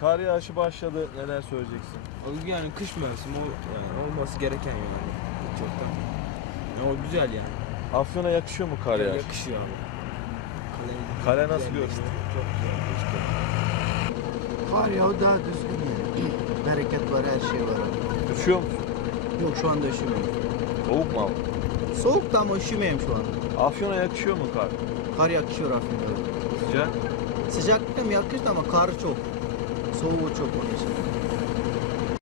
Kar yağışı başladı. Neler söyleyeceksin? O yani kış mevsimi o yani olması gereken yani. Çoktan. Ya o güzel yani. Afyon'a yakışıyor mu kar yağışı? Yakışıyor abi. Kale, Kale nasıl görünüyor? Çok güzel geçti. Kar yağı daha düzgün yani. Bereket var, her şey var. Üşüyor musun? Yok şu anda üşümüyorum. Soğuk mu hava? Soğuk da ama üşümeyeyim şu an. Afyon'a yakışıyor mu kar? Kar yakışıyor Afyon'da. Sıcak. Sıcaklık da mı yakıştı ama kar çok soğuğu çok onun.